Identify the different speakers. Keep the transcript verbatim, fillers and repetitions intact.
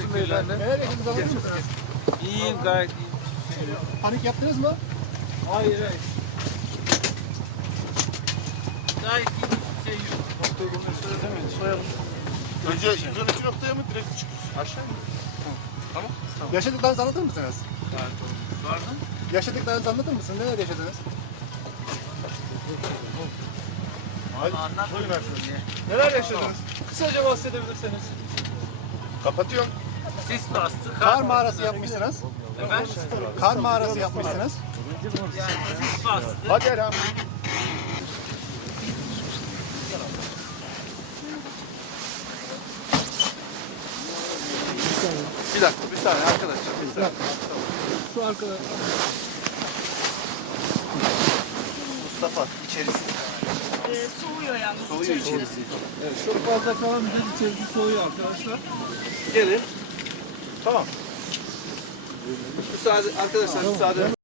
Speaker 1: olsun beyefendi.
Speaker 2: Neler yaşadınız anlatır mısınız?
Speaker 1: İyiyim, gayet iyiyim.
Speaker 2: Panik yaptınız mı?
Speaker 1: Hayır, hayır. Gayet iyi bir şey yok. Doktor bunu söyledi mi? Soyalım.
Speaker 3: Önce yüz on iki noktaya mı direkt çıkıyorsun? Aşağı mı? Tamam. Tamam.
Speaker 2: Yaşadıklarınızı anlatır mısınız?
Speaker 1: Pardon?
Speaker 2: Yaşadıklarınızı anlatır mısınız? Neler yaşadınız?
Speaker 3: Hadi.
Speaker 1: Anlatmayın.
Speaker 3: Neler yaşadınız?
Speaker 1: Kısaca bahsedebilirseniz.
Speaker 3: Kapatıyorum.
Speaker 1: Sis bastı.
Speaker 2: Kar mağarası yapmışsınız.
Speaker 1: Efendim?
Speaker 2: Kar mağarası yapmışsınız.
Speaker 1: Yani sis bastı.
Speaker 3: Hadi Elham. Bir dakika, bir saniye arkadaşlar. Bir saniye.
Speaker 2: Şu arkada.
Speaker 3: Mustafa, içerisi.
Speaker 4: Ee, soğuyor yalnız
Speaker 3: Soğuyor
Speaker 4: içerisi.
Speaker 3: içerisi.
Speaker 1: Evet, çok fazla kalamayacağız. İçerisi soğuyor arkadaşlar.
Speaker 3: Gelin. Tamam. Müsaade, arkadaşlar müsaade.